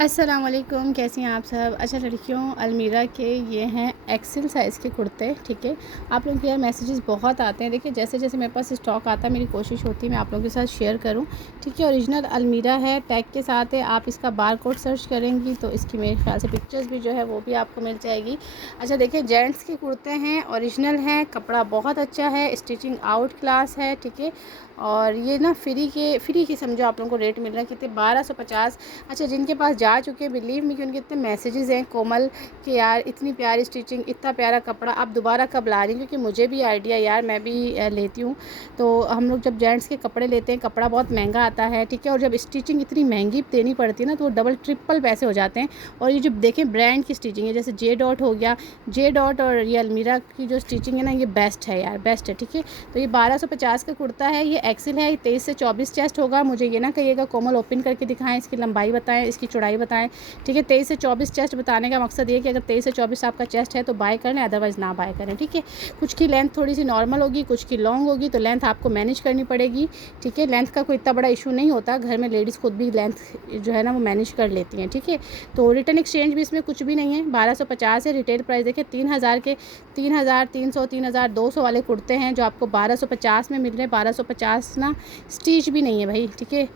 अस्सलाम वालेकुम, कैसी हैं आप सब। अच्छा लड़कियों, अलमीरा के ये हैं एक्सेल साइज़ के कुर्ते। ठीक है, आप लोगों के यहाँ मैसेजेस बहुत आते हैं। देखिए जैसे जैसे मेरे पास स्टॉक आता है मेरी कोशिश होती है मैं आप लोगों के साथ शेयर करूं। ठीक है, ओरिजिनल अलमीरा है, टैग के साथ है। आप इसका बार कोड सर्च करेंगी तो इसकी मेरे ख्याल से पिक्चर्स भी जो है वो भी आपको मिल जाएगी। अच्छा देखिए, जेंट्स के कुर्ते हैं, ओरिजिनल हैं, कपड़ा बहुत अच्छा है, स्टिचिंग आउट क्लास है। ठीक है, और ये ना फ्री के समझो आप लोगों को रेट मिल रहा है कितने 1250। अच्छा, जिनके पास जा चुके हैं बिलीव मी कि उनके इतने मैसेजेस हैं कोमल कि यार इतनी प्यारी स्टिचिंग, इतना प्यारा कपड़ा, आप दोबारा कब ला रही हैं, क्योंकि मुझे भी आइडिया यार, मैं भी लेती हूँ। तो हम लोग जब जेंट्स के कपड़े लेते हैं कपड़ा बहुत महंगा आता है। ठीक है, और जब स्टिचिंग इतनी महंगी देनी पड़ती है ना तो वो डबल ट्रिपल पैसे हो जाते हैं। और ये जब देखें ब्रांड की स्टिचिंग है, जैसे जे डॉट हो गया, जे डॉट और ये अलमीरा की जो स्टिचिंग है ना ये बेस्ट है यार, बेस्ट है। ठीक है, तो ये 1250 का कुर्ता है, ये एक्सेल है, 23 से 24 चेस्ट होगा। मुझे ये ना कहिएगा कोमल ओपन करके दिखाएं, इसकी लंबाई बताएं, इसकी चौड़ाई बताएं। ठीक है, 23 से 24 चेस्ट बताने का मकसद ये कि अगर 23 से 24 आपका चेस्ट है तो बाय कर लें, अदरवाइज़ ना बाय करें। ठीक है, कुछ की लेंथ थोड़ी सी नॉर्मल होगी, कुछ की लॉन्ग होगी, तो लेंथ आपको मैनेज करनी पड़ेगी। ठीक है, लेंथ का कोई इतना बड़ा इशू नहीं होता, घर में लेडीज़ खुद भी लेंथ जो है ना वो मैनेज कर लेती हैं। ठीक है, तो रिटर्न एक्सचेंज भी इसमें कुछ भी नहीं है। 1250 है रिटेल प्राइस। देखिए 3000 के 3300 3200 वाले कुर्ते हैं जो आपको 1250 में मिल रहे हैं। 1250 ना स्टिच भी नहीं है भाई। ठीक है,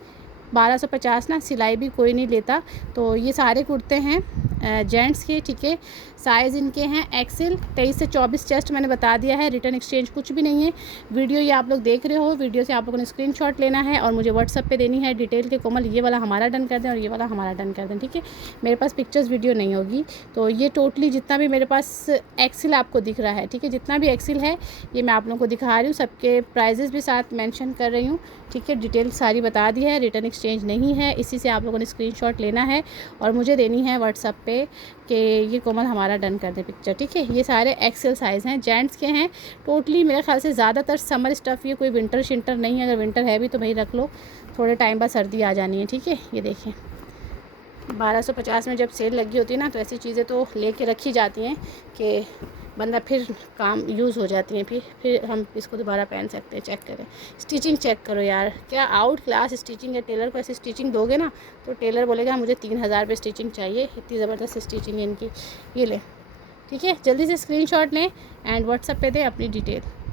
1250 ना सिलाई भी कोई नहीं लेता। तो ये सारे कुर्ते हैं जेंट्स के। ठीक है, साइज़ इनके हैं एक्सेल, 23 से 24 चेस्ट मैंने बता दिया है। रिटर्न एक्सचेंज कुछ भी नहीं है। वीडियो ये आप लोग देख रहे हो, वीडियो से आप लोगों ने स्क्रीनशॉट लेना है और मुझे व्हाट्सअप पे देनी है डिटेल के कोमल ये वाला हमारा डन कर दें और ये वाला हमारा डन कर दें। ठीक है, मेरे पास पिक्चर्स वीडियो नहीं होगी। तो ये टोटली जितना भी मेरे पास एक्सेल आपको दिख रहा है, ठीक है, जितना भी एक्सेल है ये मैं आप लोगों को दिखा रही हूँ, सबके प्राइजेस भी साथ मेंशन कर रही हूँ। ठीक है, डिटेल सारी बता दी है। रिटर्न एक्सचेंज नहीं है, इसी से आप लोगों ने स्क्रीनशॉट लेना है और मुझे देनी है व्हाट्सअप पे कि ये कोमल हमारा डन कर दे पिक्चर। ठीक है, ये सारे एक्सेल साइज़ हैं, जेंट्स के हैं टोटली। मेरे ख्याल से ज़्यादातर समर स्टफ़, ये कोई विंटर शिंटर नहीं है। अगर विंटर है भी तो भाई रख लो, थोड़े टाइम बाद सर्दी आ जानी है। ठीक है, ये देखें 1250 में जब सेल लगी होती है ना तो ऐसी चीज़ें तो लेके रखी जाती हैं कि बंदा फिर काम यूज़ हो जाती हैं, फिर हम इसको दोबारा पहन सकते हैं। चेक करें, स्टिचिंग चेक करो यार, क्या आउट क्लास स्टिचिंग है। टेलर को ऐसी स्टिचिंग दोगे ना तो टेलर बोलेगा मुझे 3000 पे स्टिचिंग चाहिए, इतनी ज़बरदस्त स्टिचिंग है इनकी। ये ले, ठीक है, जल्दी से स्क्रीनशॉट लें एंड व्हाट्सएप पे दें अपनी डिटेल।